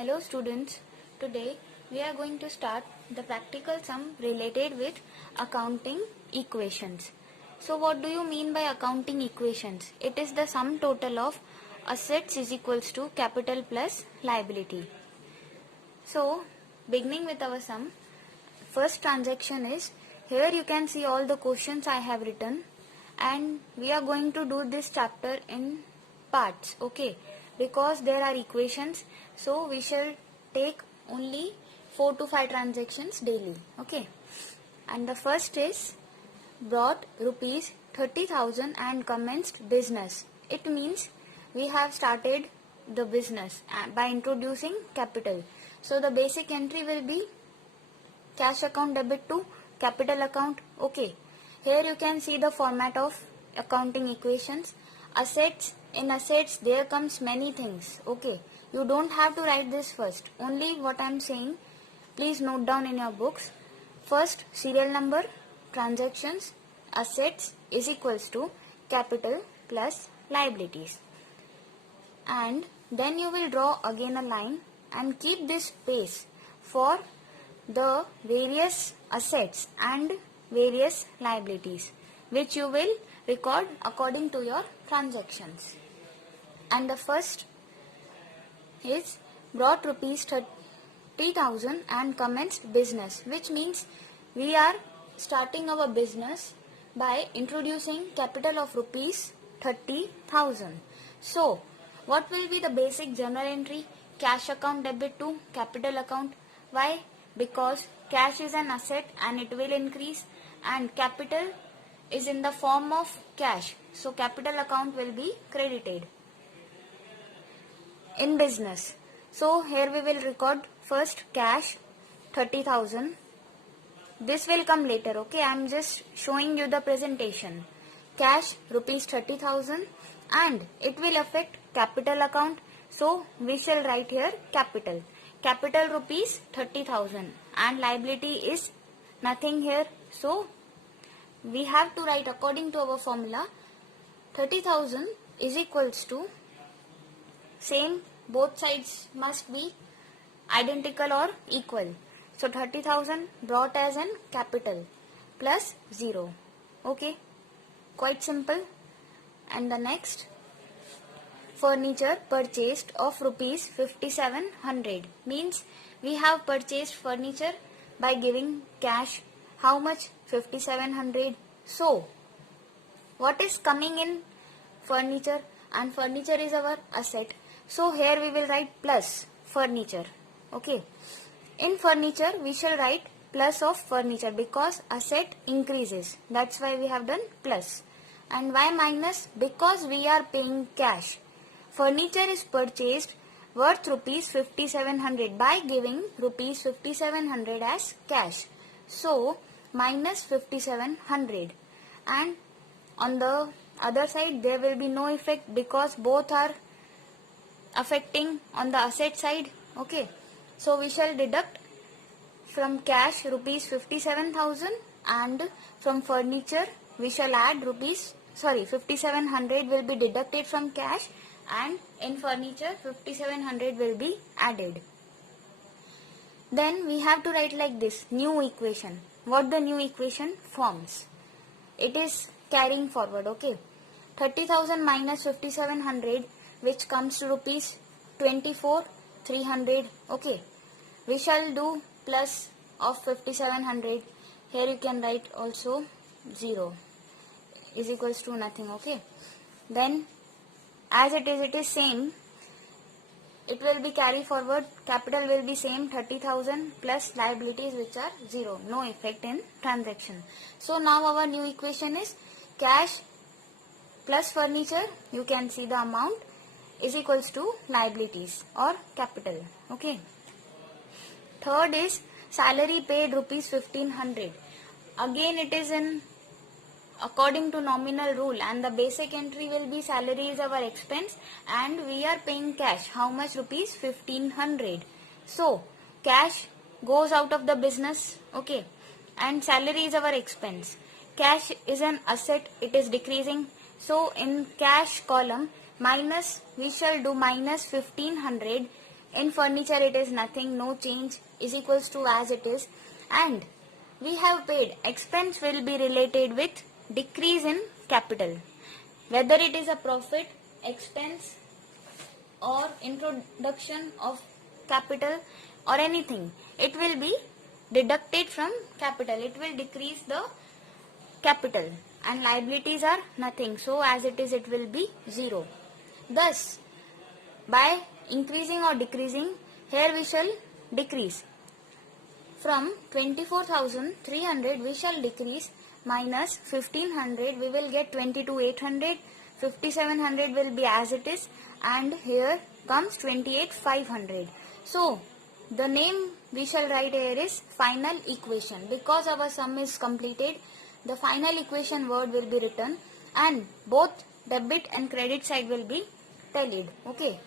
Hello students, today we are going to start the practical sum related with accounting equations. So what do you mean by accounting equations? It is the sum total of assets is equals to capital plus liability. So beginning with our sum, first transaction is, here you can see all the questions I have written, and we are going to do this chapter in parts, okay, because there are equations, so we shall take only 4 to 5 transactions daily, okay. And the first is, brought rupees 30,000 and commenced business. It means we have started the business by introducing capital. So the basic entry will be cash account debit to capital account, okay. Here you can see the format of accounting equations. Assets, in assets there comes many things, okay. You don't have to write this first, only what I am saying please note down in your books. First, serial number, transactions, assets is equals to capital plus liabilities, and then you will draw again a line and keep this space for the various assets and various liabilities, which you will record according to your transactions. And the first is, brought rupees 30,000 and commenced business, which means we are starting our business by introducing capital of rupees 30,000. So what will be the basic journal entry? Cash account debit to capital account. Why? Because cash is an asset and it will increase, and capital is in the form of cash, so capital account will be credited in business. So here we will record first cash 30,000. This will come later, okay. I am just showing you the presentation. Cash rupees 30,000 and it will affect capital account, so we shall write here capital. Capital rupees 30,000 and liability is nothing here, so we have to write according to our formula. 30,000 is equals to, same, both sides must be identical or equal. So 30,000 brought as an capital plus 0. Okay, quite simple. And the next, furniture purchased of rupees 5,700, means we have purchased furniture by giving cash. How much? 5,700. So what is coming in furniture? And furniture is our asset, so here we will write plus furniture, okay. In furniture we shall write plus of furniture because asset increases, that's why we have done plus. And why minus? Because we are paying cash. Furniture is purchased worth rupees 5,700 by giving rupees 5,700 as cash, so minus 5,700. And on the other side there will be no effect because both are affecting on the asset side, okay. So we shall deduct from cash rupees 57,000, and from furniture we shall add 5,700 will be deducted from cash, and in furniture 5,700 will be added. Then we have to write like this, new equation. What the new equation forms? It is carrying forward, okay. 30,000 minus 5,700, which comes to rupees 24,300, okay. We shall do plus of 5,700. Here you can write also 0 is equals to nothing, okay. Then as it is same, it will be carry forward. Capital will be same, 30,000 plus liabilities which are 0, no effect in transaction. So now our new equation is cash plus furniture, you can see the amount, is equals to liabilities or capital, okay. Third is, salary paid rupees 1,500. Again it is in according to nominal rule, and the basic entry will be salary is our expense and we are paying cash. How much? Rupees 1,500. So cash goes out of the business, okay, and salary is our expense. Cash is an asset, it is decreasing, so in cash column minus, we shall do minus 1,500 In furniture it is nothing, no change, is equals to as it is. And we have paid, expense will be related with decrease in capital. Whether it is a profit, expense or introduction of capital or anything, it will be deducted from capital. It will decrease the capital, and liabilities are nothing. So as it is, it will be 0. Thus, by increasing or decreasing, here we shall decrease. From 24,300 we shall decrease, minus 1500 we will get 22,800, 5,700 will be as it is, and here comes 28,500. So the name we shall write here is final equation. Because our sum is completed, the final equation word will be written and both debit and credit side will be tallied. Okay,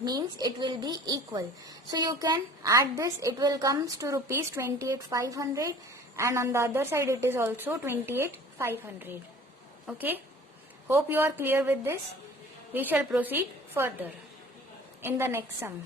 means it will be equal. So you can add this, it will comes to rupees 28,500, and on the other side it is also 28,500. Okay, hope you are clear with this. We shall proceed further in the next sum.